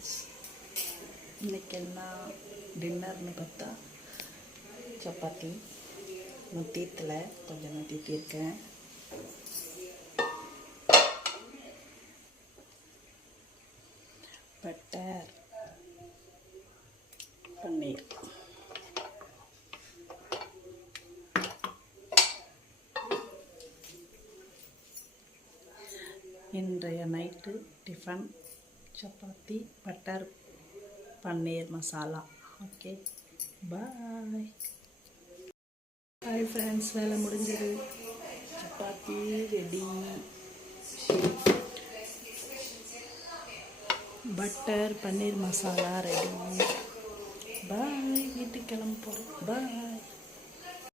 Friends, இன்றைக்கி என்ன டின்னர்னு பார்த்தா சப்பாத்தி இன்னும் தீர்த்தலை, கொஞ்சம் நான் தீர்த்திருக்கேன். பட்டர் பன்னீர். இன்றைய night tiffin chapati butter paneer masala. Okay, பாய். ஹாய் ஃப்ரெண்ட்ஸ், வேலை முடிஞ்சது. Chapati ready, butter paneer masala ready. பாய், வீட்டுக்கு கிளம்ப போகிறோம். பாய்.